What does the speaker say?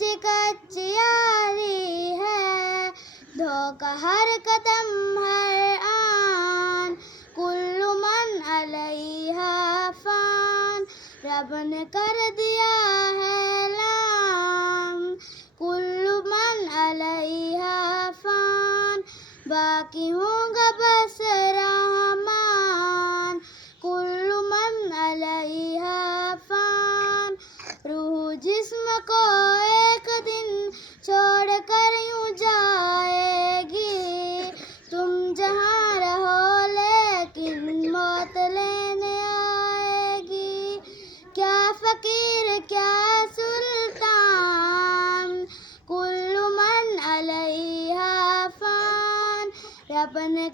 कच्ची कच्ची यारी है, धोखा हर कदम हर आन, कुल्लु मन अलैहा फान, रब ने कर दिया है ऐलान, कुल्लु मन अलैहा फान, बाकी होगा बस रहमान, कुल्लु मन अलैहा फान। रूह जिस्म को एक दिन छोड़ कर यूं जाएगी, तुम जहाँ रहो लेकिन मौत लेने आएगी। क्या फकीर क्या सुल्तान, कुल्लु मन अलैहा फान, रब ने